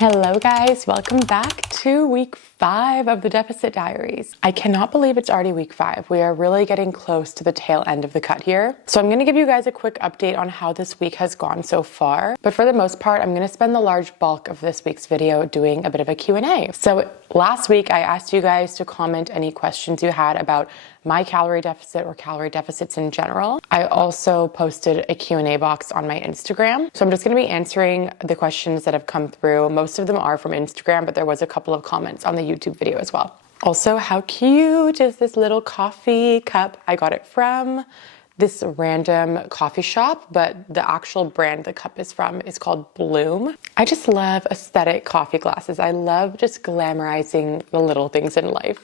Hello guys, welcome back to week 5 of the Deficit Diaries. I cannot believe it's already week 5. We are really getting close to the tail end of the cut here. So I'm gonna give you guys a quick update on how this week has gone so far. But for the most part, I'm gonna spend the large bulk of this week's video doing a bit of a Q&A. So last week, I asked you guys to comment any questions you had about my calorie deficit or calorie deficits in general. I also posted a Q&A box on my Instagram. So I'm just gonna be answering the questions that have come through. Most of them are from Instagram, but there was a couple of comments on the YouTube video as well. Also, how cute is this little coffee cup? I got it from this random coffee shop, but the actual brand the cup is from is called Bloom. I just love aesthetic coffee glasses. I love just glamorizing the little things in life.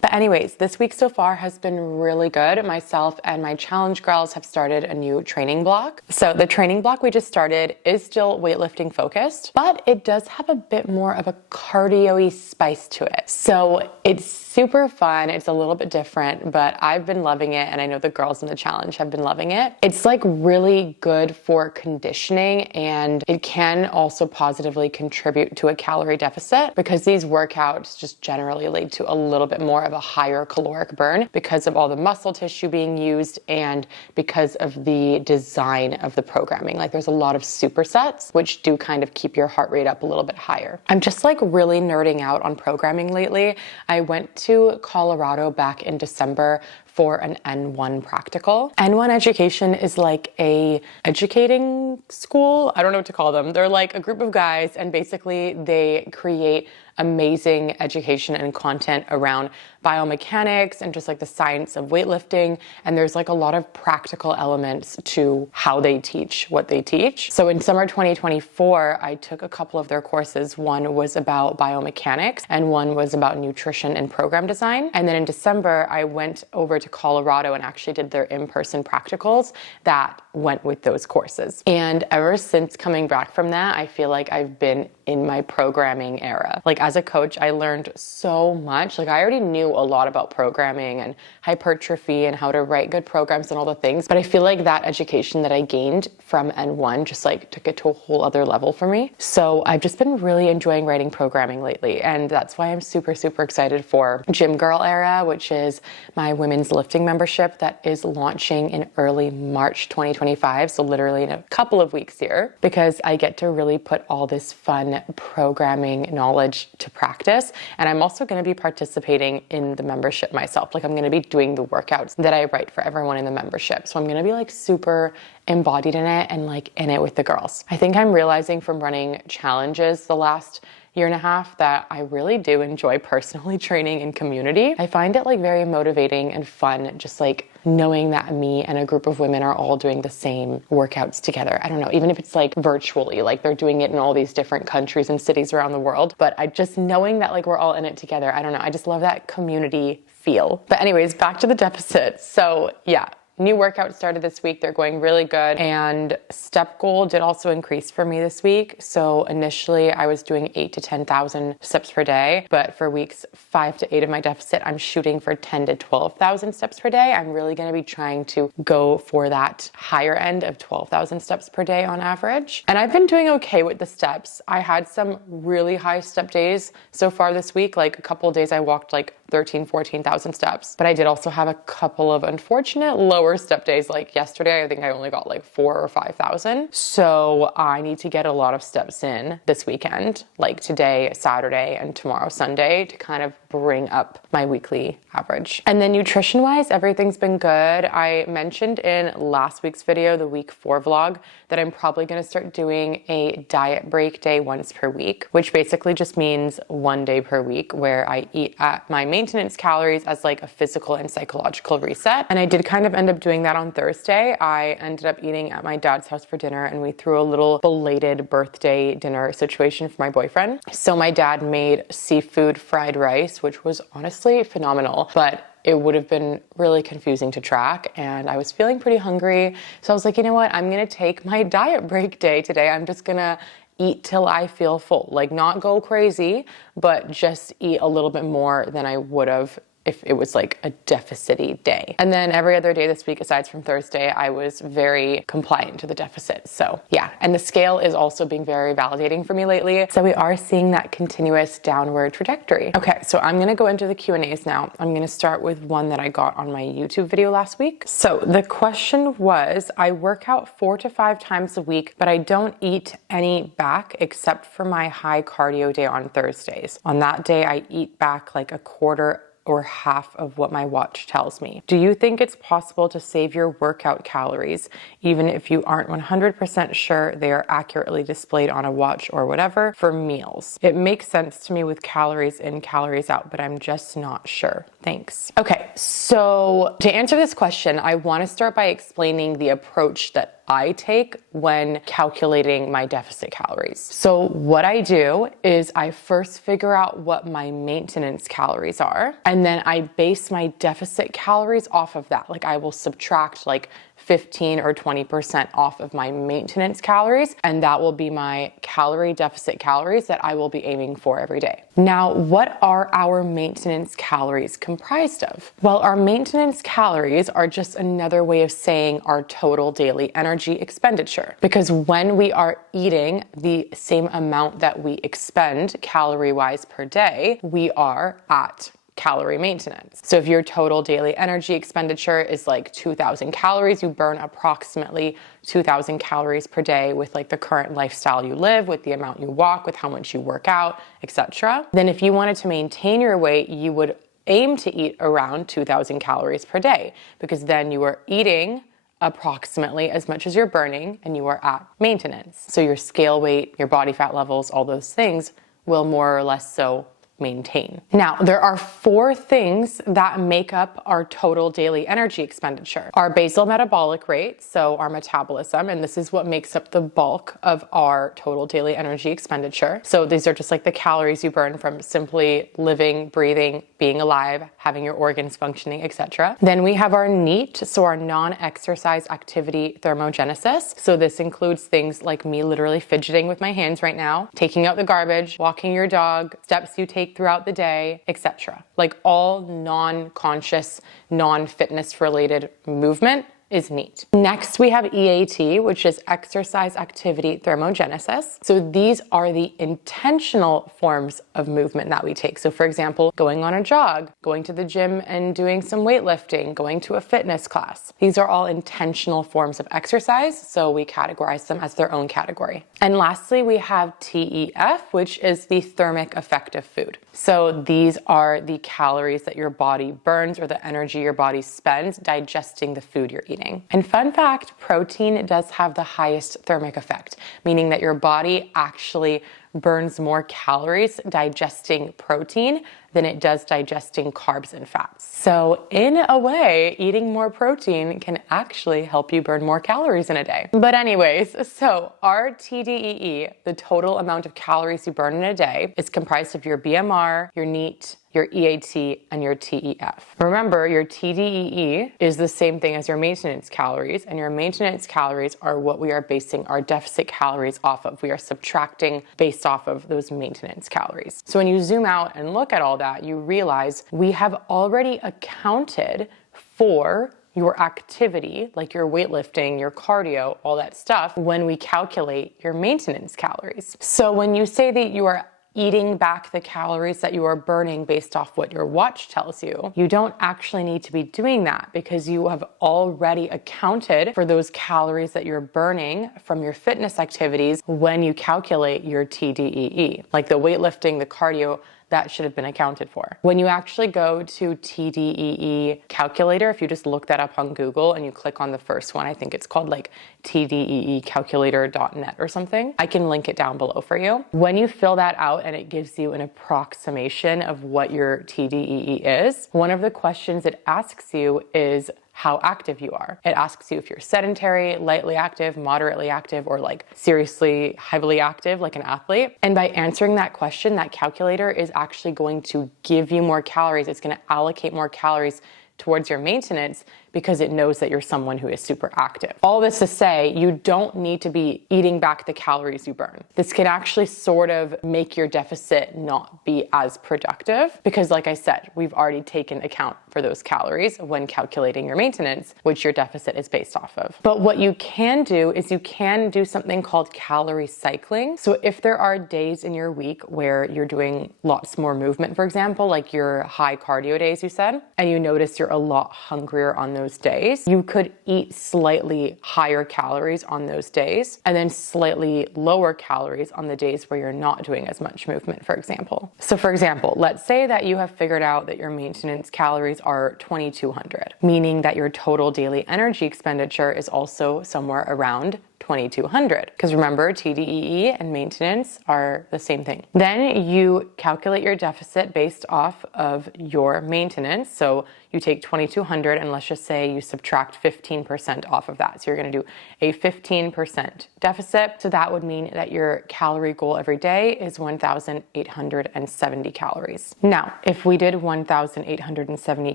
But anyways, this week so far has been really good. Myself and my challenge girls have started a new training block. So the training block we just started is still weightlifting focused, but it does have a bit more of a cardio-y spice to it. So it's super fun. It's a little bit different, but I've been loving it. And I know the girls in the challenge have been loving it. It's like really good for conditioning, and it can also positively contribute to a calorie deficit because these workouts just generally lead to a little bit more of a higher caloric burn because of all the muscle tissue being used and because of the design of the programming. Like there's a lot of supersets which do kind of keep your heart rate up a little bit higher. I'm just like really nerding out on programming lately. I went to Colorado back in December for an N1 practical. N1 education is like a educating school. I don't know what to call them. They're like a group of guys, and basically they create amazing education and content around biomechanics and just like the science of weightlifting. And there's like a lot of practical elements to how they teach what they teach. So in summer 2024, I took a couple of their courses. One was about biomechanics and one was about nutrition and program design. And then in December, I went over to Colorado and actually did their in-person practicals that went with those courses. And ever since coming back from that, I feel like I've been in my programming era. Like as a coach, I learned so much. Like I already knew a lot about programming and hypertrophy and how to write good programs and all the things. But I feel like that education that I gained from N1 just like took it to a whole other level for me. So I've just been really enjoying writing programming lately. And that's why I'm super, super excited for Gym Girl Era, which is my women's lifting membership that is launching in early March 2025. So literally in a couple of weeks here, because I get to really put all this fun programming knowledge to practice. And I'm also going to be participating in the membership myself. Like I'm going to be doing the workouts that I write for everyone in the membership. So I'm going to be like super embodied in it and like in it with the girls. I think I'm realizing from running challenges the last year and a half that I really do enjoy personally training in community. I find it like very motivating and fun, just like knowing that me and a group of women are all doing the same workouts together. I don't know, even if it's like virtually, like they're doing it in all these different countries and cities around the world, but I just knowing that like we're all in it together. I don't know, I just love that community feel. But anyways, back to the deficit. So yeah, new workouts started this week. They're going really good. And step goal did also increase for me this week. So initially I was doing 8,000 to 10,000 steps per day, but for weeks 5 to 8 of my deficit, I'm shooting for 10,000 to 12,000 steps per day. I'm really going to be trying to go for that higher end of 12,000 steps per day on average. And I've been doing okay with the steps. I had some really high step days so far this week. Like a couple of days I walked like 14,000 steps. But I did also have a couple of unfortunate lower step days. Like yesterday, I think I only got like 4,000 or 5,000. So I need to get a lot of steps in this weekend, like today, Saturday, and tomorrow, Sunday, to kind of bring up my weekly average. And then nutrition wise, everything's been good. I mentioned in last week's video, the week 4 vlog, that I'm probably going to start doing a diet break day once per week, which basically just means 1 day per week where I eat at my maintenance calories as like a physical and psychological reset. And I did kind of end up doing that on Thursday. I ended up eating at my dad's house for dinner, and we threw a little belated birthday dinner situation for my boyfriend. So my dad made seafood fried rice, which was honestly phenomenal, but it would have been really confusing to track, and I was feeling pretty hungry. So I was like, you know what? I'm going to take my diet break day today. I'm just going to eat till I feel full, like not go crazy, but just eat a little bit more than I would have if it was like a deficit-y day. And then every other day this week, aside from Thursday, I was very compliant to the deficit. So yeah, and the scale is also being very validating for me lately. So we are seeing that continuous downward trajectory. Okay, so I'm gonna go into the Q&As now. I'm gonna start with one that I got on my YouTube video last week. So the question was, I work out 4 to 5 times a week, but I don't eat any back except for my high cardio day on Thursdays. On that day, I eat back like a quarter or half of what my watch tells me. Do you think it's possible to save your workout calories, even if you aren't 100% sure they are accurately displayed on a watch or whatever, for meals? It makes sense to me with calories in, calories out, but I'm just not sure. Thanks. Okay, so to answer this question, I want to start by explaining the approach that I take when calculating my deficit calories. So what I do is I first figure out what my maintenance calories are, and then I base my deficit calories off of that. Like I will subtract like 15 or 20% off of my maintenance calories, and that will be my calorie deficit calories that I will be aiming for every day. Now, what are our maintenance calories comprised of? Well, our maintenance calories are just another way of saying our total daily energy expenditure, because when we are eating the same amount that we expend calorie-wise per day, we are at calorie maintenance. So if your total daily energy expenditure is like 2,000 calories, you burn approximately 2,000 calories per day with like the current lifestyle you live, with the amount you walk, with how much you work out, etc. Then if you wanted to maintain your weight, you would aim to eat around 2,000 calories per day, because then you are eating approximately as much as you're burning and you are at maintenance. So your scale weight, your body fat levels, all those things will more or less so maintain. Now, there are 4 things that make up our total daily energy expenditure. Our basal metabolic rate, so our metabolism, and this is what makes up the bulk of our total daily energy expenditure. So these are just like the calories you burn from simply living, breathing, being alive, having your organs functioning, etc. Then we have our NEAT, so our non-exercise activity thermogenesis. So this includes things like me literally fidgeting with my hands right now, taking out the garbage, walking your dog, steps you take throughout the day, etc. Like all non-conscious, non-fitness related movement is NEAT. Next, we have EAT, which is exercise activity thermogenesis. So these are the intentional forms of movement that we take. So for example, going on a jog, going to the gym and doing some weightlifting, going to a fitness class. These are all intentional forms of exercise, so we categorize them as their own category. And lastly, we have TEF, which is the thermic effect of food. So these are the calories that your body burns or the energy your body spends digesting the food you're eating. And fun fact, protein does have the highest thermic effect, meaning that your body actually burns more calories digesting protein than it does digesting carbs and fats. So in a way, eating more protein can actually help you burn more calories in a day. But anyways, so our TDEE, the total amount of calories you burn in a day, is comprised of your BMR, your NEAT, your EAT, and your TEF. Remember, your TDEE is the same thing as your maintenance calories, and your maintenance calories are what we are basing our deficit calories off of. We are subtracting based off of those maintenance calories. So when you zoom out and look at all that, you realize we have already accounted for your activity, like your weightlifting, your cardio, all that stuff, when we calculate your maintenance calories. So when you say that you are eating back the calories that you are burning based off what your watch tells you, you don't actually need to be doing that, because you have already accounted for those calories that you're burning from your fitness activities when you calculate your TDEE. Like the weightlifting, the cardio, that should have been accounted for. When you actually go to TDEE calculator, if you just look that up on Google and you click on the first one, I think it's called like tdeecalculator.net or something. I can link it down below for you. When you fill that out and it gives you an approximation of what your TDEE is, one of the questions it asks you is how active you are. It asks you if you're sedentary, lightly active, moderately active, or like seriously heavily active, like an athlete. And by answering that question, that calculator is actually going to give you more calories. It's going to allocate more calories towards your maintenance, because it knows that you're someone who is super active. All this to say, you don't need to be eating back the calories you burn. This can actually sort of make your deficit not be as productive because, like I said, we've already taken account for those calories when calculating your maintenance, which your deficit is based off of. But what you can do is you can do something called calorie cycling. So if there are days in your week where you're doing lots more movement, for example, like your high cardio days, you said, and you notice you're a lot hungrier on those days, you could eat slightly higher calories on those days and then slightly lower calories on the days where you're not doing as much movement, for example. So for example, let's say that you have figured out that your maintenance calories are 2,200, meaning that your total daily energy expenditure is also somewhere around 2,200. Because remember, TDEE and maintenance are the same thing. Then you calculate your deficit based off of your maintenance. So you take 2,200 and let's just say you subtract 15% off of that. So you're going to do a 15% deficit. So that would mean that your calorie goal every day is 1,870 calories. Now, if we did 1,870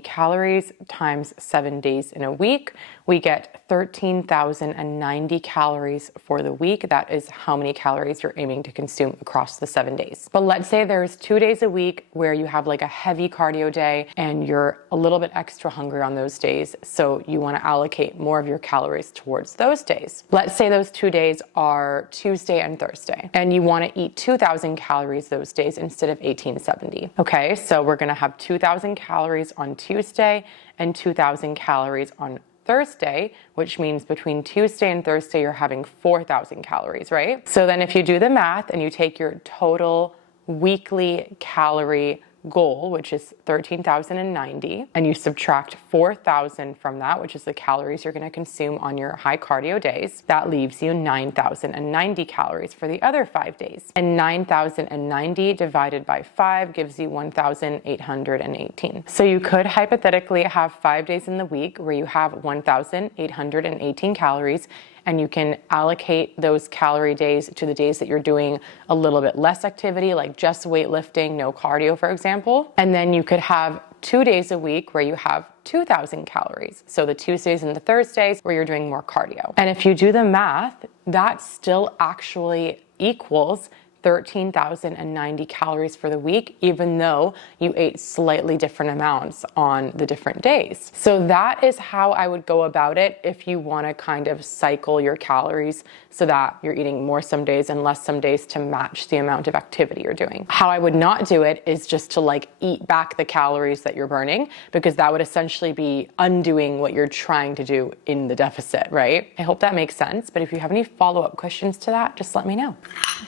calories times 7 days in a week, we get 13,090 calories for the week. That is how many calories you're aiming to consume across the 7 days. But let's say there's 2 days a week where you have like a heavy cardio day and you're a little bit extra hungry on those days. So you want to allocate more of your calories towards those days. Let's say those 2 days are Tuesday and Thursday, and you want to eat 2,000 calories those days instead of 1,870. Okay, so we're going to have 2,000 calories on Tuesday and 2,000 calories on Thursday, which means between Tuesday and Thursday, you're having 4,000 calories, right? So then if you do the math and you take your total weekly calorie goal, which is 13,090, and you subtract 4,000 from that, which is the calories you're going to consume on your high cardio days, that leaves you 9,090 calories for the other 5 days. And 9,090 divided by 5 gives you 1,818. So you could hypothetically have 5 days in the week where you have 1,818 calories, and you can allocate those calorie days to the days that you're doing a little bit less activity, like just weightlifting, no cardio, for example. And then you could have 2 days a week where you have 2,000 calories. So the Tuesdays and the Thursdays where you're doing more cardio. And if you do the math, that still actually equals 13,090 calories for the week, even though you ate slightly different amounts on the different days. So that is how I would go about it if you want to kind of cycle your calories so that you're eating more some days and less some days to match the amount of activity you're doing. How I would not do it is just to like eat back the calories that you're burning, because that would essentially be undoing what you're trying to do in the deficit, right? I hope that makes sense. But if you have any follow-up questions to that, just let me know.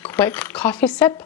Quick coffee sip.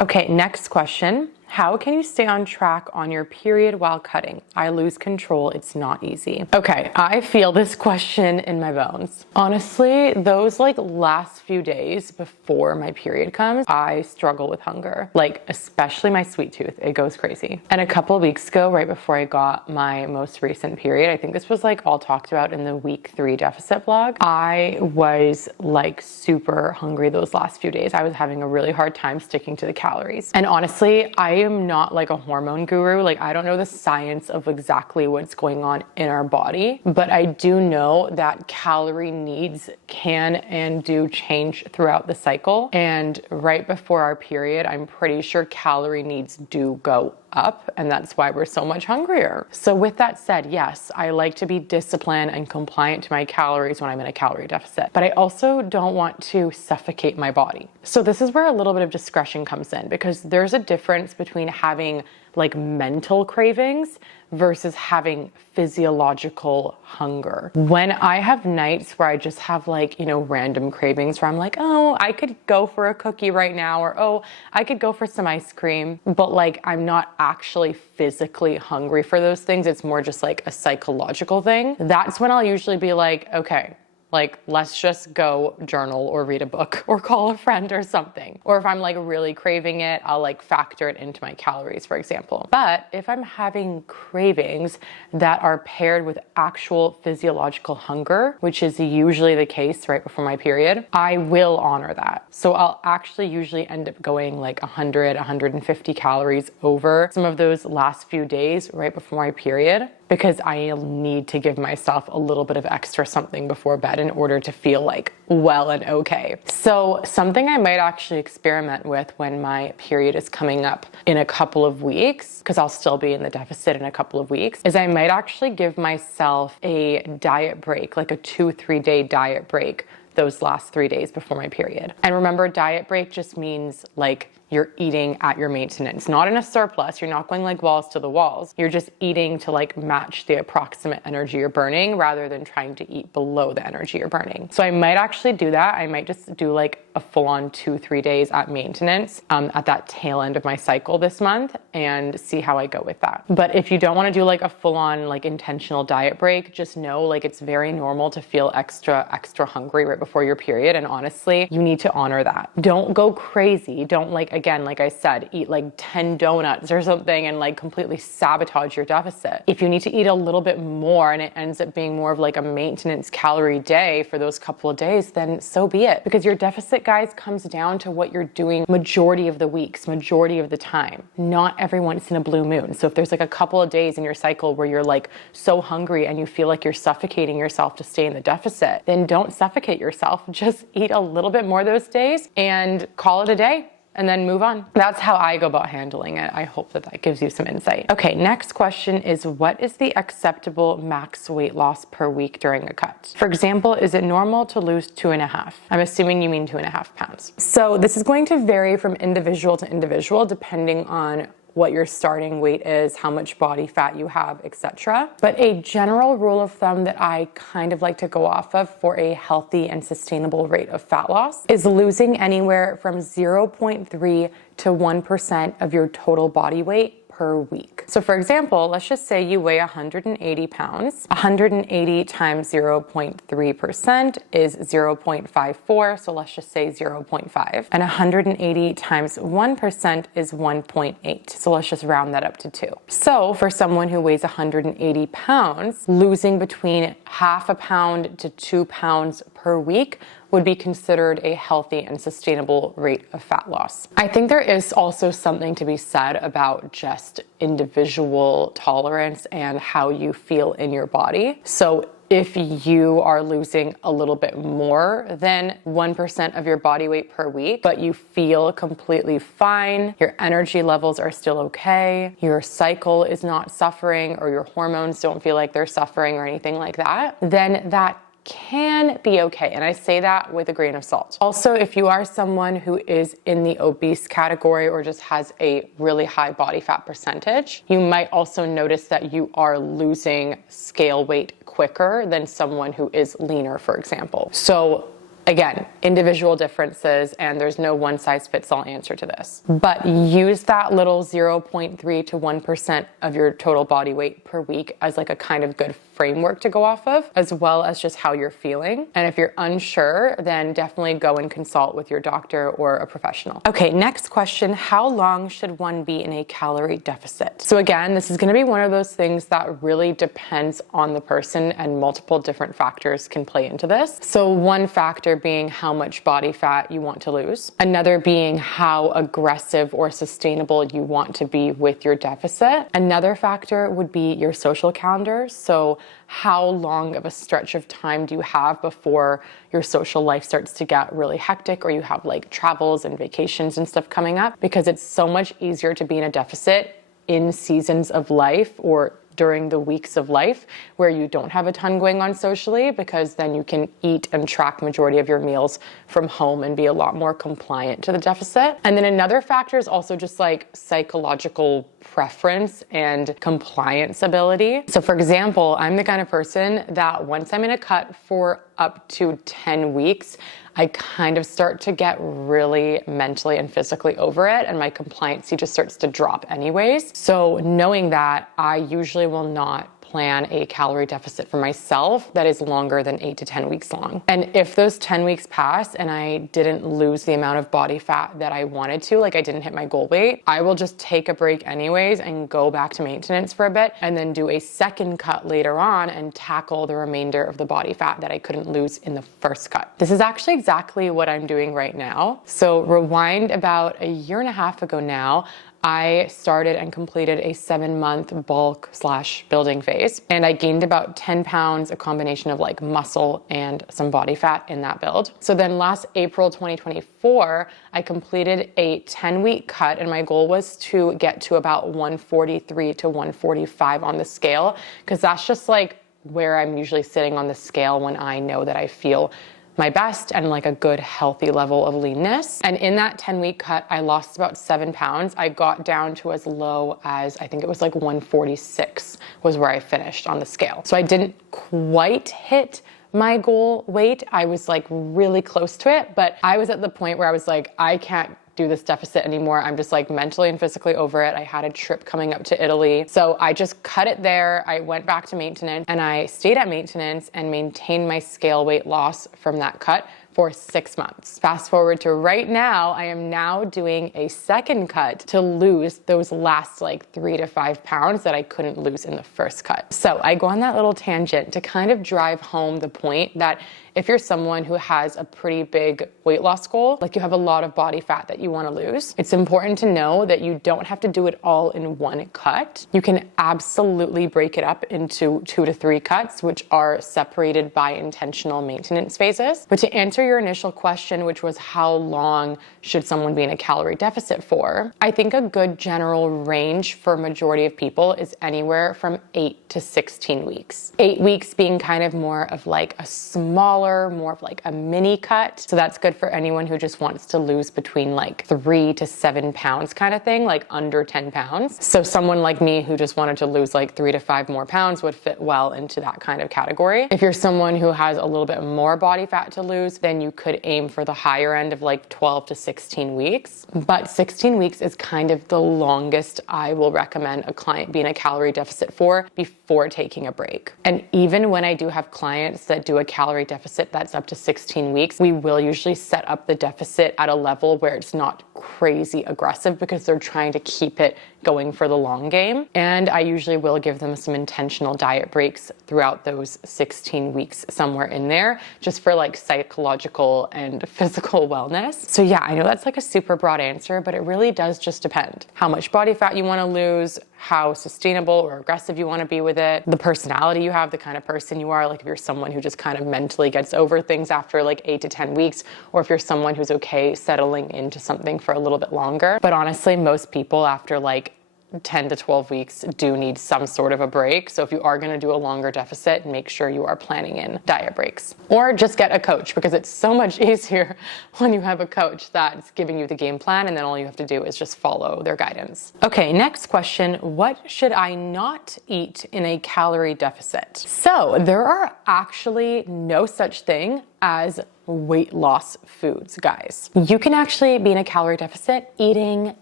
Okay, next question. How can you stay on track on your period while cutting? I lose control. It's not easy. Okay, I feel this question in my bones. Honestly, those like last few days before my period comes, I struggle with hunger. Like especially my sweet tooth, it goes crazy. And a couple of weeks ago, right before I got my most recent period, I think this was like all talked about in the week 3 deficit vlog, I was like super hungry those last few days. I was having a really hard time sticking to the calories. And honestly, I am not like a hormone guru. Like I don't know the science of exactly what's going on in our body, but I do know that calorie needs can and do change throughout the cycle. And right before our period, I'm pretty sure calorie needs do go up, and that's why we're so much hungrier. So with that said, yes, I like to be disciplined and compliant to my calories when I'm in a calorie deficit, but I also don't want to suffocate my body. So this is where a little bit of discretion comes in, because there's a difference between having like mental cravings versus having physiological hunger. When I have nights where I just have like, random cravings where I'm like, oh, I could go for a cookie right now, or oh, I could go for some ice cream, but like I'm not actually physically hungry for those things. It's more just like a psychological thing. That's when I'll usually be like, okay, like, let's just go journal or read a book or call a friend or something. Or if I'm like really craving it, I'll like factor it into my calories, for example. But if I'm having cravings that are paired with actual physiological hunger, which is usually the case right before my period, I will honor that. So I'll actually usually end up going like 100, 150 calories over some of those last few days right before my period. because I need to give myself a little bit of extra something before bed in order to feel like well and okay. So something I might actually experiment with when my period is coming up in a couple of weeks, because I'll still be in the deficit in a couple of weeks, is I might actually give myself a diet break, like a 2-3 day diet break those last 3 days before my period. And remember, diet break just means like you're eating at your maintenance, not in a surplus. You're not going like walls to the walls. You're just eating to like match the approximate energy you're burning rather than trying to eat below the energy you're burning. So I might actually do that. I might just do like a full-on 2-3 days at maintenance at that tail end of my cycle this month and see how I go with that. But if you don't want to do like a full-on like intentional diet break, just know like it's very normal to feel extra hungry right before your period. And honestly, you need to honor that. Don't go crazy. Don't like, again, like I said, eat like 10 donuts or something and like completely sabotage your deficit. If you need to eat a little bit more and it ends up being more of like a maintenance calorie day for those couple of days, then so be it. Because your deficit, guys, comes down to what you're doing majority of the weeks, majority of the time, not every once in a blue moon. So if there's like a couple of days in your cycle where you're like so hungry and you feel like you're suffocating yourself to stay in the deficit, then don't suffocate yourself. Just eat a little bit more those days and call it a day, and then move on. That's how I go about handling it. I hope that that gives you some insight. Okay, next question is, what is the acceptable max weight loss per week during a cut? For example, is it normal to lose 2.5? I'm assuming you mean 2.5 pounds. So this is going to vary from individual to individual depending on what your starting weight is, how much body fat you have, etc. But a general rule of thumb that I kind of like to go off of for a healthy and sustainable rate of fat loss is losing anywhere from 0.3 to 1% of your total body weight per week. So for example, let's just say you weigh 180 pounds. 180 times 0.3% is 0.54. So let's just say 0.5. And 180 times 1% is 1.8. So let's just round that up to 2. So for someone who weighs 180 pounds, losing between half a pound to 2 pounds per week would be considered a healthy and sustainable rate of fat loss. I think there is also something to be said about just individual tolerance and how you feel in your body. So if you are losing a little bit more than 1% of your body weight per week, but you feel completely fine, your energy levels are still okay, your cycle is not suffering, or your hormones don't feel like they're suffering or anything like that, then that can be okay. And I say that with a grain of salt. Also, if you are someone who is in the obese category or just has a really high body fat percentage, you might also notice that you are losing scale weight quicker than someone who is leaner, for example. So again, individual differences, and there's no one size fits all answer to this. But use that little 0.3 to 1% of your total body weight per week as like a kind of good framework to go off of, as well as just how you're feeling. And if you're unsure, then definitely go and consult with your doctor or a professional. Okay, next question, how long should one be in a calorie deficit? So again, this is gonna be one of those things that really depends on the person, and multiple different factors can play into this. So one factor being how much body fat you want to lose. Another being how aggressive or sustainable you want to be with your deficit. Another factor would be your social calendar. So how long of a stretch of time do you have before your social life starts to get really hectic, or you have like travels and vacations and stuff coming up? Because it's so much easier to be in a deficit in seasons of life or during the weeks of life where you don't have a ton going on socially, because then you can eat and track majority of your meals from home and be a lot more compliant to the deficit. And then another factor is also just like psychological preference and compliance ability. So for example, I'm the kind of person that once I'm in a cut for up to 10 weeks, I kind of start to get really mentally and physically over it, and my compliancy just starts to drop anyways. So knowing that, I usually will not plan a calorie deficit for myself that is longer than 8 to 10 weeks long. And if those 10 weeks pass and I didn't lose the amount of body fat that I wanted to, like I didn't hit my goal weight, I will just take a break anyways and go back to maintenance for a bit, and then do a second cut later on and tackle the remainder of the body fat that I couldn't lose in the first cut. This is actually exactly what I'm doing right now. So rewind about a year and a half ago now, I started and completed a 7-month bulk / building phase, and I gained about 10 pounds, a combination of like muscle and some body fat in that build. So then last April 2024, I completed a 10-week cut, and my goal was to get to about 143 to 145 on the scale, because that's just like where I'm usually sitting on the scale when I know that I feel my best and like a good healthy level of leanness. And in that 10-week cut, I lost about 7 pounds. I got down to as low as, I think it was like 146 was where I finished on the scale. So I didn't quite hit my goal weight. I was like really close to it, but I was at the point where I was like, I can't do this deficit anymore. I'm just like mentally and physically over it. I had a trip coming up to Italy. So I just cut it there. I went back to maintenance, and I stayed at maintenance and maintained my scale weight loss from that cut for 6 months. Fast forward to right now, I am now doing a second cut to lose those last like 3 to 5 pounds that I couldn't lose in the first cut. So I go on that little tangent to kind of drive home the point that if you're someone who has a pretty big weight loss goal, like you have a lot of body fat that you want to lose, it's important to know that you don't have to do it all in one cut. You can absolutely break it up into 2 to 3 cuts, which are separated by intentional maintenance phases. But to answer your initial question, which was how long should someone be in a calorie deficit for, I think a good general range for a majority of people is anywhere from 8 to 16 weeks. 8 weeks being kind of more of like a smaller, more of like a mini cut. So that's good for anyone who just wants to lose between like 3 to 7 pounds kind of thing, like under 10 pounds. So someone like me who just wanted to lose like 3 to 5 more pounds would fit well into that kind of category. If you're someone who has a little bit more body fat to lose, then you could aim for the higher end of like 12 to 16 weeks. But 16 weeks is kind of the longest I will recommend a client be in a calorie deficit for before taking a break. And even when I do have clients that do a calorie deficit that's up to 16 weeks, we will usually set up the deficit at a level where it's not crazy aggressive because they're trying to keep it going for the long game. And I usually will give them some intentional diet breaks throughout those 16 weeks somewhere in there, just for like psychological and physical wellness. So yeah, I know that's like a super broad answer, but it really does just depend how much body fat you want to lose, how sustainable or aggressive you want to be with it, the personality you have, the kind of person you are. Like if you're someone who just kind of mentally gets over things after like 8 to 10 weeks, or if you're someone who's okay settling into something for a little bit longer. But honestly, most people after like 10 to 12 weeks do need some sort of a break. So if you are going to do a longer deficit, make sure you are planning in diet breaks, or just get a coach, because it's so much easier when you have a coach that's giving you the game plan, and then all you have to do is just follow their guidance. Okay, next question. What should I not eat in a calorie deficit? So there are actually no such thing as weight loss foods, guys. You can actually be in a calorie deficit eating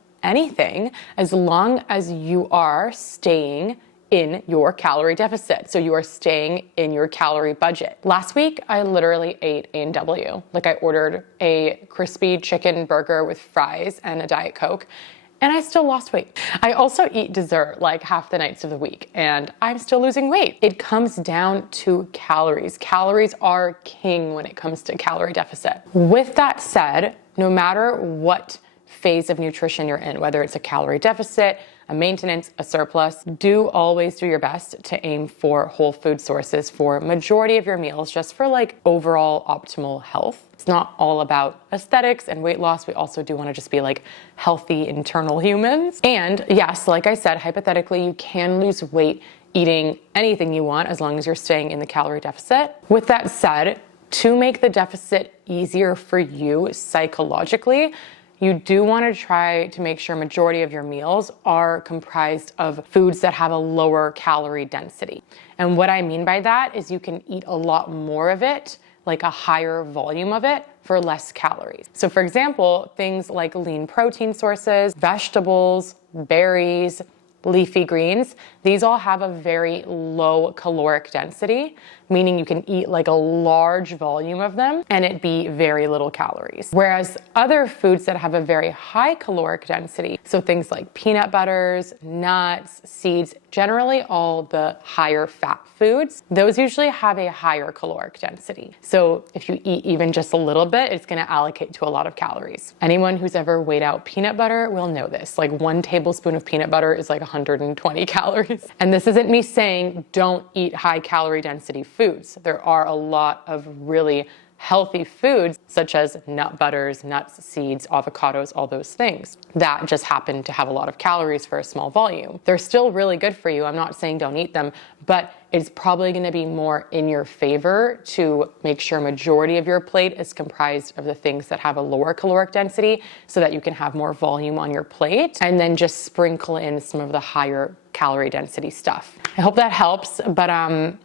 anything as long as you are staying in your calorie deficit. So you are staying in your calorie budget. Last week, I literally ate A&W. Like I ordered a crispy chicken burger with fries and a Diet Coke, and I still lost weight. I also eat dessert like half the nights of the week, and I'm still losing weight. It comes down to calories. Calories are king when it comes to calorie deficit. With that said, no matter what phase of nutrition you're in, whether it's a calorie deficit, a maintenance, a surplus, do always do your best to aim for whole food sources for majority of your meals, just for like overall optimal health. It's not all about aesthetics and weight loss. We also do want to just be like healthy internal humans. And yes, like I said, hypothetically, you can lose weight eating anything you want as long as you're staying in the calorie deficit. With that said, to make the deficit easier for you psychologically, you do want to try to make sure majority of your meals are comprised of foods that have a lower calorie density. And what I mean by that is you can eat a lot more of it, like a higher volume of it, for less calories. So for example, things like lean protein sources, vegetables, berries, leafy greens, these all have a very low caloric density, meaning you can eat like a large volume of them and it be very little calories. Whereas other foods that have a very high caloric density, so things like peanut butters, nuts, seeds, generally all the higher fat foods, those usually have a higher caloric density. So if you eat even just a little bit, it's gonna allocate to a lot of calories. Anyone who's ever weighed out peanut butter will know this. Like 1 tablespoon of peanut butter is like 120 calories. And this isn't me saying don't eat high calorie density foods. There are a lot of really healthy foods such as nut butters, nuts, seeds, avocados, all those things that just happen to have a lot of calories for a small volume. They're still really good for you. I'm not saying don't eat them, but it's probably going to be more in your favor to make sure majority of your plate is comprised of the things that have a lower caloric density so that you can have more volume on your plate, and then just sprinkle in some of the higher calorie density stuff. I hope that helps, but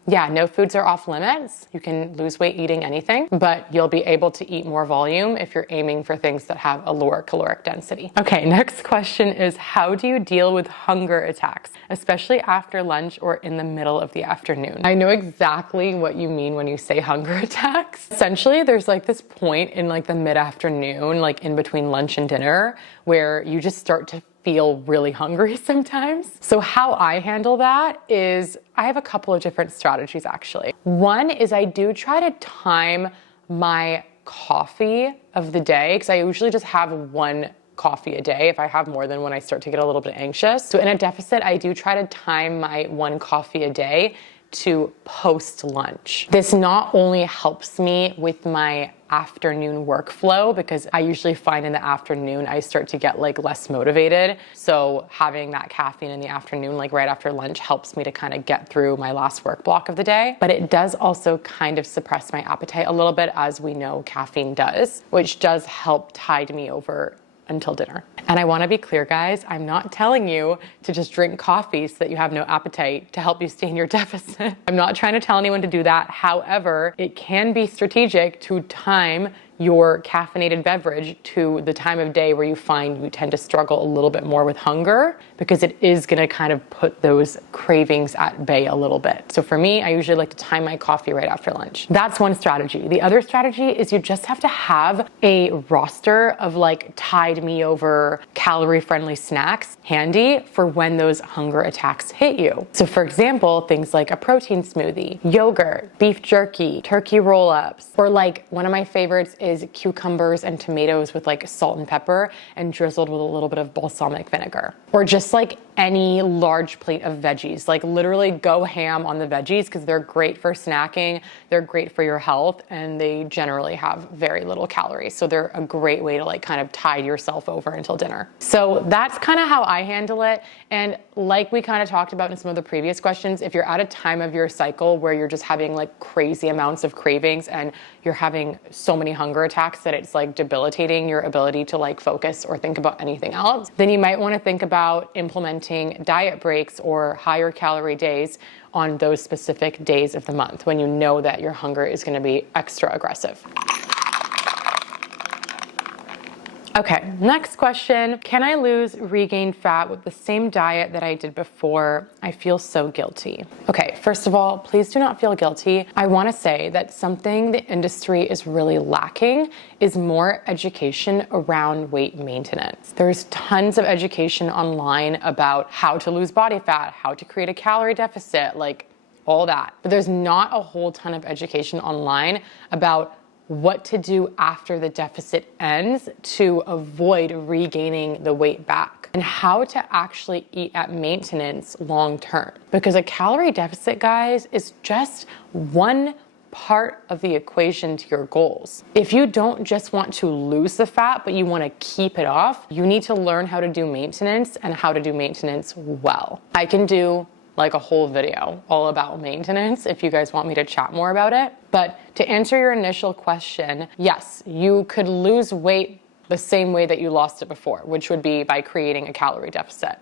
yeah, no foods are off limits. You can lose weight eating anything, but you'll be able to eat more volume if you're aiming for things that have a lower caloric density. Okay, next question is, how do you deal with hunger attacks, especially after lunch or in the middle of the afternoon? I know exactly what you mean when you say hunger attacks. Essentially, there's like this point in like the mid-afternoon, like in between lunch and dinner, where you just start to feel really hungry sometimes. So how I handle that is I have a couple of different strategies actually. One is I do try to time my coffee of the day, because I usually just have 1 coffee a day. If I have more than one, I start to get a little bit anxious. So in a deficit, I do try to time my 1 coffee a day to post lunch. This not only helps me with my afternoon workflow, because I usually find in the afternoon I start to get like less motivated. So having that caffeine in the afternoon, like right after lunch, helps me to kind of get through my last work block of the day. But it does also kind of suppress my appetite a little bit, as we know caffeine does, which does help tide me over until dinner. And I want to be clear, guys, I'm not telling you to just drink coffee so that you have no appetite to help you stay in your deficit. I'm not trying to tell anyone to do that. However, it can be strategic to time your caffeinated beverage to the time of day where you find you tend to struggle a little bit more with hunger, because it is going to kind of put those cravings at bay a little bit. So for me, I usually like to time my coffee right after lunch. That's one strategy. The other strategy is you just have to have a roster of like tide me over calorie friendly snacks handy for when those hunger attacks hit you. So for example, things like a protein smoothie, yogurt, beef jerky, turkey roll-ups, or like one of my favorites is cucumbers and tomatoes with like salt and pepper and drizzled with a little bit of balsamic vinegar. Or just like any large plate of veggies, like literally go ham on the veggies, because they're great for snacking, they're great for your health, and they generally have very little calories. So they're a great way to like kind of tide yourself over until dinner. So that's kind of how I handle it. And like we kind of talked about in some of the previous questions, if you're at a time of your cycle where you're just having like crazy amounts of cravings and you're having so many hunger attacks that it's like debilitating your ability to like focus or think about anything else, then you might want to think about implementing diet breaks or higher calorie days on those specific days of the month when you know that your hunger is going to be extra aggressive. Okay, next question. Can I regain fat with the same diet that I did before? I feel so guilty. Okay, first of all, please do not feel guilty. I want to say that something the industry is really lacking is more education around weight maintenance. There's tons of education online about how to lose body fat, how to create a calorie deficit, like all that. But there's not a whole ton of education online about what to do after the deficit ends to avoid regaining the weight back, and how to actually eat at maintenance long term. Because a calorie deficit, guys, is just one part of the equation to your goals. If you don't just want to lose the fat, but you want to keep it off, you need to learn how to do maintenance and how to do maintenance well. I can do like a whole video all about maintenance if you guys want me to chat more about it. But to answer your initial question, yes, you could lose weight the same way that you lost it before, which would be by creating a calorie deficit.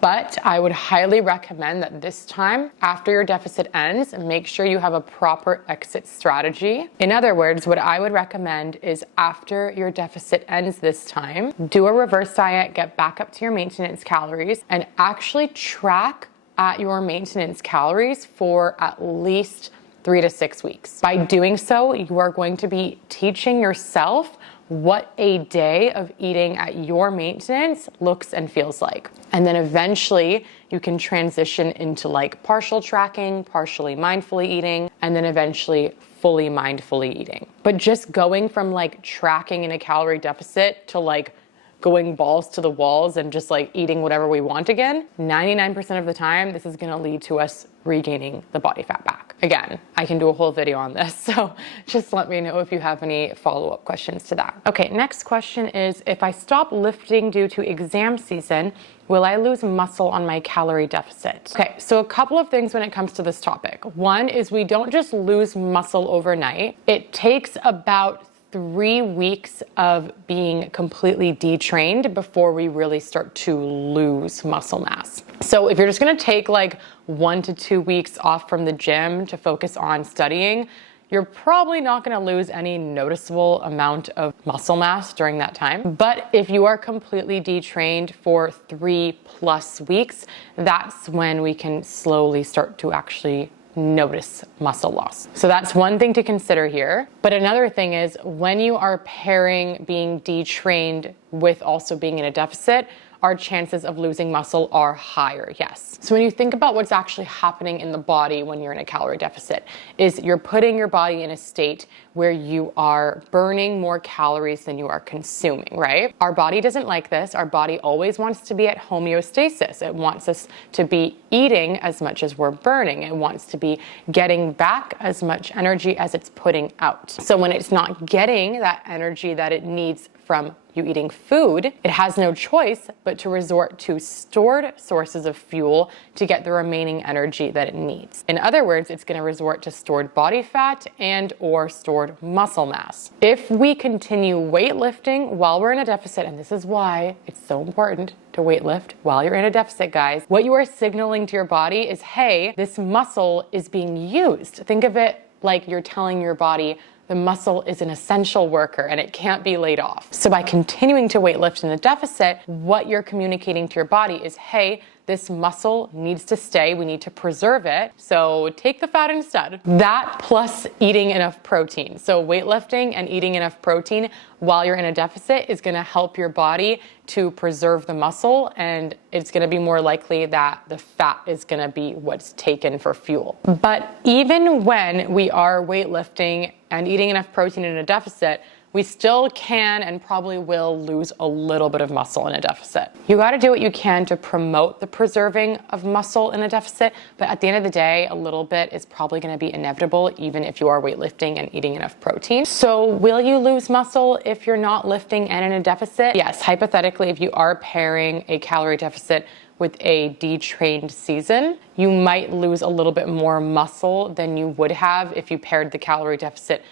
But I would highly recommend that this time, after your deficit ends, make sure you have a proper exit strategy. In other words, what I would recommend is after your deficit ends this time, do a reverse diet, get back up to your maintenance calories, and actually track at your maintenance calories for at least 3 to 6 weeks. By doing so, you are going to be teaching yourself what a day of eating at your maintenance looks and feels like. And then eventually you can transition into like partial tracking, partially mindfully eating, and then eventually fully mindfully eating. But just going from like tracking in a calorie deficit to like going balls to the walls and just like eating whatever we want again, 99% of the time, this is gonna lead to us regaining the body fat back. Again, I can do a whole video on this, so just let me know if you have any follow-up questions to that. Okay, next question is, if I stop lifting due to exam season, will I lose muscle on my calorie deficit? Okay, so a couple of things when it comes to this topic. One is we don't just lose muscle overnight. It takes about 3 weeks of being completely detrained before we really start to lose muscle mass. So if you're just gonna take like 1 to 2 weeks off from the gym to focus on studying, you're probably not gonna lose any noticeable amount of muscle mass during that time. But if you are completely detrained for 3+ weeks, that's when we can slowly start to actually notice muscle loss. So that's one thing to consider here. But another thing is when you are pairing being detrained with also being in a deficit, our chances of losing muscle are higher, yes. So when you think about what's actually happening in the body when you're in a calorie deficit, is you're putting your body in a state where you are burning more calories than you are consuming, right? Our body doesn't like this. Our body always wants to be at homeostasis. It wants us to be eating as much as we're burning. It wants to be getting back as much energy as it's putting out. So when it's not getting that energy that it needs from you eating food, it has no choice but to resort to stored sources of fuel to get the remaining energy that it needs. In other words, it's going to resort to stored body fat and or stored muscle mass. If we continue weightlifting while we're in a deficit, and this is why it's so important to weightlift while you're in a deficit, guys, what you are signaling to your body is, hey, this muscle is being used. Think of it like you're telling your body, the muscle is an essential worker and it can't be laid off. So by continuing to weightlift in a deficit, what you're communicating to your body is, hey, this muscle needs to stay. We need to preserve it. So take the fat instead. That plus eating enough protein. So weightlifting and eating enough protein while you're in a deficit is gonna help your body to preserve the muscle, and it's gonna be more likely that the fat is gonna be what's taken for fuel. But even when we are weightlifting and eating enough protein in a deficit, we still can and probably will lose a little bit of muscle in a deficit. You gotta do what you can to promote the preserving of muscle in a deficit, but at the end of the day, a little bit is probably gonna be inevitable even if you are weightlifting and eating enough protein. So will you lose muscle if you're not lifting and in a deficit? Yes, hypothetically, if you are pairing a calorie deficit with a detrained season, you might lose a little bit more muscle than you would have if you paired the calorie deficit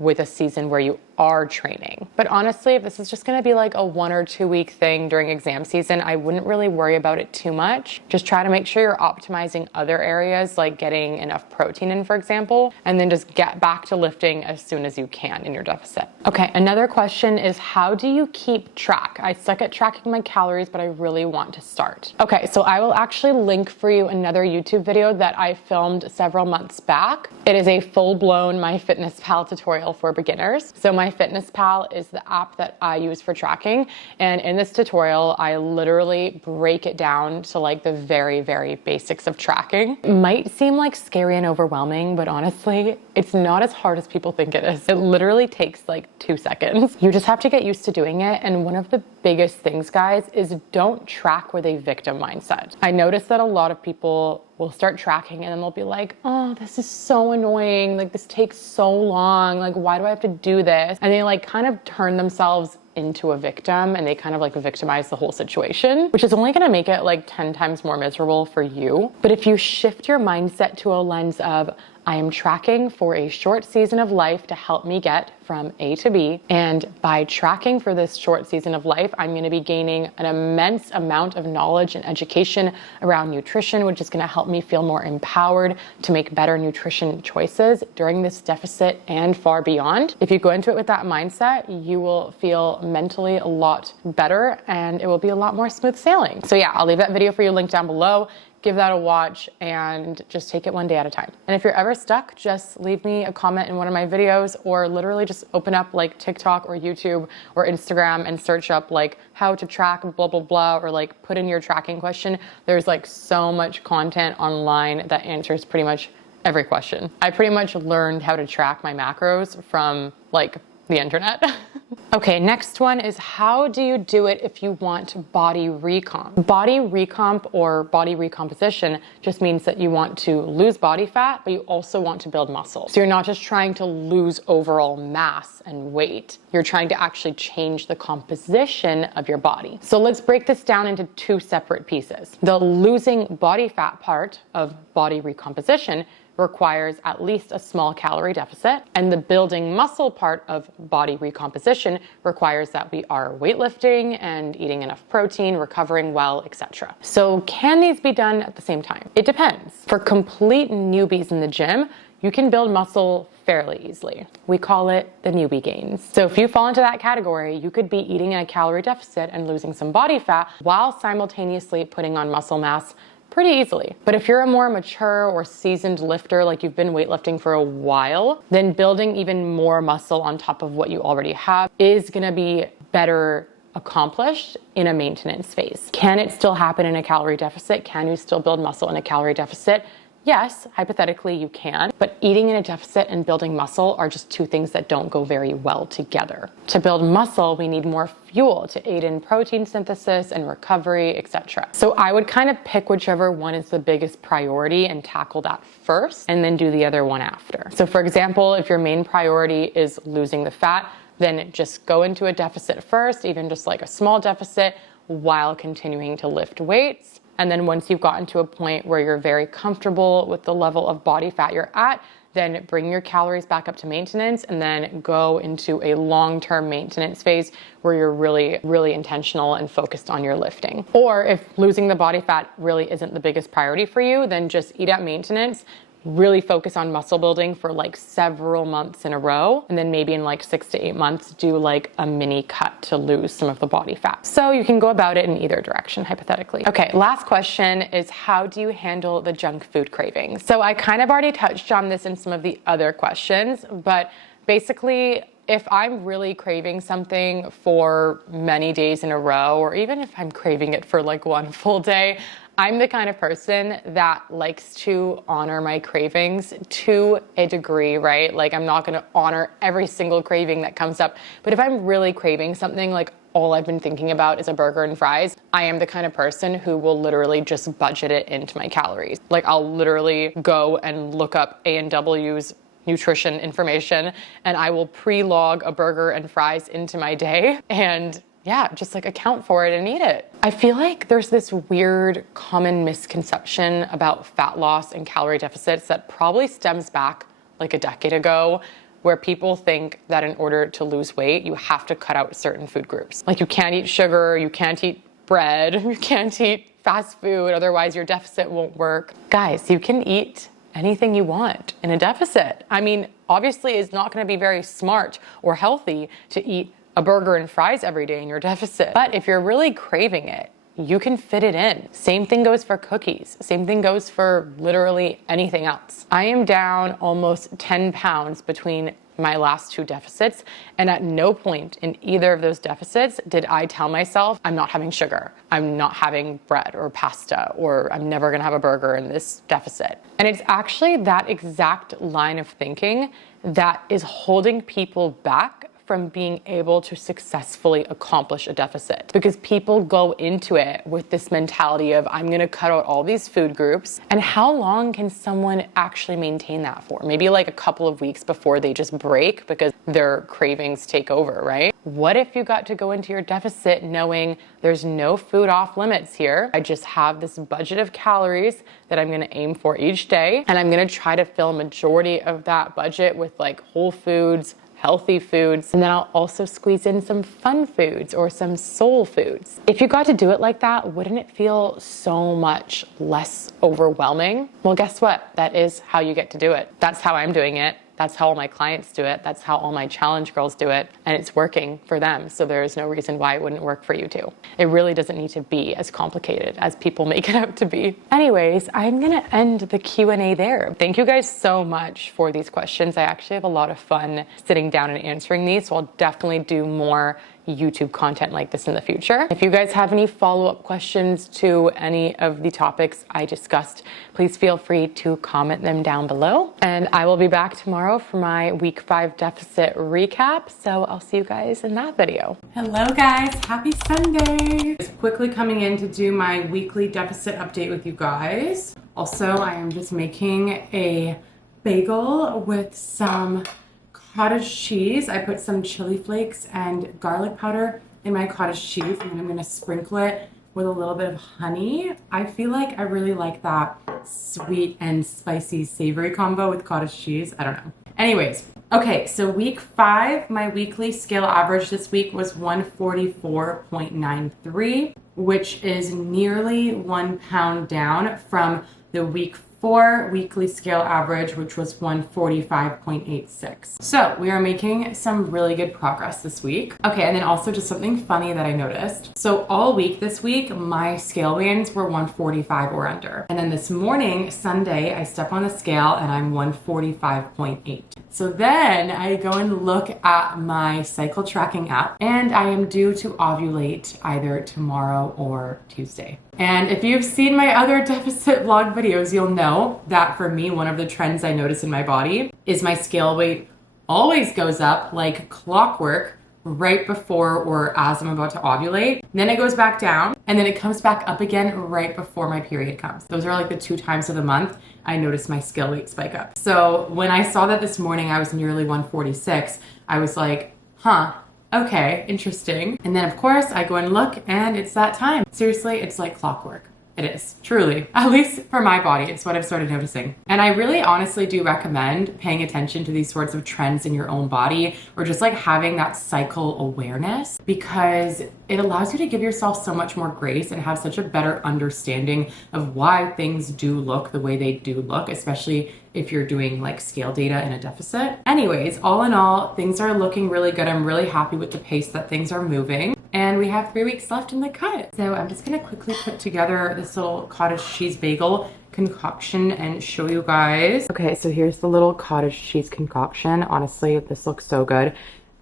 with a season where you are training. But honestly, if this is just gonna be like a 1 or 2 week thing during exam season, I wouldn't really worry about it too much. Just try to make sure you're optimizing other areas, like getting enough protein in, for example, and then just get back to lifting as soon as you can in your deficit. Okay, another question is, how do you keep track? I suck at tracking my calories, but I really want to start. Okay, so I will actually link for you another YouTube video that I filmed several months back. It is a full-blown MyFitnessPal tutorial for beginners. So MyFitnessPal is the app that I use for tracking. And in this tutorial, I literally break it down to like the very, very basics of tracking. It might seem like scary and overwhelming, but honestly, it's not as hard as people think it is. It literally takes like 2 seconds. You just have to get used to doing it. And one of the biggest things, guys, is don't track with a victim mindset. I noticed that a lot of people will start tracking and then they'll be like, oh, this is so annoying. Like, this takes so long. Like, why do I have to do this? And they like kind of turn themselves into a victim and they kind of like victimize the whole situation, which is only going to make it like 10 times more miserable for you. But if you shift your mindset to a lens of, I am tracking for a short season of life to help me get from A to B. And by tracking for this short season of life, I'm going to be gaining an immense amount of knowledge and education around nutrition, which is going to help me feel more empowered to make better nutrition choices during this deficit and far beyond. If you go into it with that mindset, you will feel mentally a lot better and it will be a lot more smooth sailing. So yeah, I'll leave that video for you linked down below. Give that a watch and just take it one day at a time. And if you're ever stuck, just leave me a comment in one of my videos or literally just just open up like TikTok or YouTube or Instagram and search up like how to track blah, blah, blah, or like put in your tracking question. There's like so much content online that answers pretty much every question. I pretty much learned how to track my macros from like the internet. Okay, next one is how do you do it if you want body recomp? Body recomp or body recomposition just means that you want to lose body fat, but you also want to build muscle. So you're not just trying to lose overall mass and weight. You're trying to actually change the composition of your body. So let's break this down into two separate pieces. The losing body fat part of body recomposition requires at least a small calorie deficit, and the building muscle part of body recomposition requires that we are weightlifting and eating enough protein, recovering well, etc. So can these be done at the same time? It depends. For complete newbies in the gym, you can build muscle fairly easily. We call it the newbie gains. So if you fall into that category, you could be eating in a calorie deficit and losing some body fat while simultaneously putting on muscle mass pretty easily. But if you're a more mature or seasoned lifter, like you've been weightlifting for a while, then building even more muscle on top of what you already have is gonna be better accomplished in a maintenance phase. Can it still happen in a calorie deficit? Can you still build muscle in a calorie deficit? Yes, hypothetically you can, but eating in a deficit and building muscle are just two things that don't go very well together. To build muscle, we need more fuel to aid in protein synthesis and recovery, etc. So I would kind of pick whichever one is the biggest priority and tackle that first, and then do the other one after. So for example, if your main priority is losing the fat, then just go into a deficit first, even just like a small deficit, while continuing to lift weights. And then once you've gotten to a point where you're very comfortable with the level of body fat you're at, then bring your calories back up to maintenance and then go into a long-term maintenance phase where you're really, really intentional and focused on your lifting. Or if losing the body fat really isn't the biggest priority for you, then just eat at maintenance, really focus on muscle building for like several months in a row, and then maybe in like 6 to 8 months do like a mini cut to lose some of the body fat. So you can go about it in either direction, hypothetically. Okay, last question is how do you handle the junk food cravings? So I kind of already touched on this in some of the other questions, but basically if I'm really craving something for many days in a row, or even if I'm craving it for like one full day, I'm the kind of person that likes to honor my cravings to a degree, right? Like I'm not gonna honor every single craving that comes up, but if I'm really craving something, like all I've been thinking about is a burger and fries, I am the kind of person who will literally just budget it into my calories. Like I'll literally go and look up A&W's nutrition information and I will pre-log a burger and fries into my day and yeah, just like account for it and eat it. I feel like there's this weird common misconception about fat loss and calorie deficits that probably stems back like a decade ago, where people think that in order to lose weight, you have to cut out certain food groups. Like you can't eat sugar, you can't eat bread, you can't eat fast food, otherwise your deficit won't work. Guys, you can eat anything you want in a deficit. I mean, obviously it's not gonna be very smart or healthy to eat a burger and fries every day in your deficit. But if you're really craving it, you can fit it in. Same thing goes for cookies. Same thing goes for literally anything else. I am down almost 10 pounds between my last two deficits, and at no point in either of those deficits did I tell myself I'm not having sugar, I'm not having bread or pasta, or I'm never gonna have a burger in this deficit. And it's actually that exact line of thinking that is holding people back from being able to successfully accomplish a deficit, because people go into it with this mentality of I'm gonna cut out all these food groups. And how long can someone actually maintain that for? Maybe like a couple of weeks before they just break because their cravings take over, right? What if you got to go into your deficit knowing there's no food off limits here? I just have this budget of calories that I'm gonna aim for each day, and I'm gonna try to fill a majority of that budget with like whole foods, healthy foods, and then I'll also squeeze in some fun foods or some soul foods. If you got to do it like that, wouldn't it feel so much less overwhelming? Well, guess what? That is how you get to do it. That's how I'm doing it. That's how all my clients do it. That's how all my challenge girls do it. And it's working for them. So there is no reason why it wouldn't work for you too. It really doesn't need to be as complicated as people make it out to be. Anyways, I'm gonna end the Q&A there. Thank you guys so much for these questions. I actually have a lot of fun sitting down and answering these. So I'll definitely do more YouTube content like this in the future. If you guys have any follow-up questions to any of the topics I discussed, please feel free to comment them down below. And I will be back tomorrow for my week 5 deficit recap. So I'll see you guys in that video. Hello guys, happy Sunday. Just quickly coming in to do my weekly deficit update with you guys. Also, I am just making a bagel with some cottage cheese. I put some chili flakes and garlic powder in my cottage cheese, and then I'm gonna sprinkle it with a little bit of honey. I feel like I really like that sweet and spicy savory combo with cottage cheese. I don't know. Anyways, okay, so week 5, my weekly scale average this week was 144.93, which is nearly 1 pound down from the week 4 weekly scale average, which was 145.86. So we are making some really good progress this week. Okay, and then also just something funny that I noticed. So all week this week, my scale gains were 145 or under. And then this morning, Sunday, I step on the scale and I'm 145.8. So then I go and look at my cycle tracking app, and I am due to ovulate either tomorrow or Tuesday. And if you've seen my other deficit vlog videos, you'll know that for me, one of the trends I notice in my body is my scale weight always goes up like clockwork right before or as I'm about to ovulate. Then it goes back down, and then it comes back up again right before my period comes. Those are like the 2 times of the month I notice my scale weight spike up. So when I saw that this morning I was nearly 146, I was like, huh, okay, interesting. And then of course I go and look, and it's that time. Seriously, it's like clockwork. It is, truly. At least for my body, it's what I've started noticing. And I really honestly do recommend paying attention to these sorts of trends in your own body, or just like having that cycle awareness, because it allows you to give yourself so much more grace and have such a better understanding of why things do look the way they do look, especially if you're doing like scale data in a deficit. Anyways, all in all, things are looking really good. I'm really happy with the pace that things are moving. And we have 3 weeks left in the cut. So I'm just gonna quickly put together this little cottage cheese bagel concoction and show you guys. Okay, so here's the little cottage cheese concoction. Honestly, this looks so good.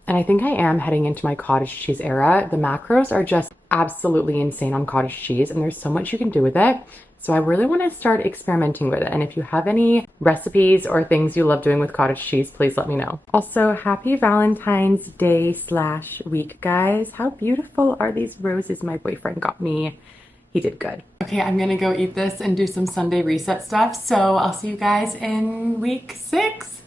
And I think I am heading into my cottage cheese era. The macros are just absolutely insane on cottage cheese, and there's so much you can do with it. So I really want to start experimenting with it. And if you have any recipes or things you love doing with cottage cheese, please let me know. Also, happy Valentine's Day / week, guys. How beautiful are these roses my boyfriend got me? He did good. Okay, I'm gonna go eat this and do some Sunday reset stuff. So I'll see you guys in week 6.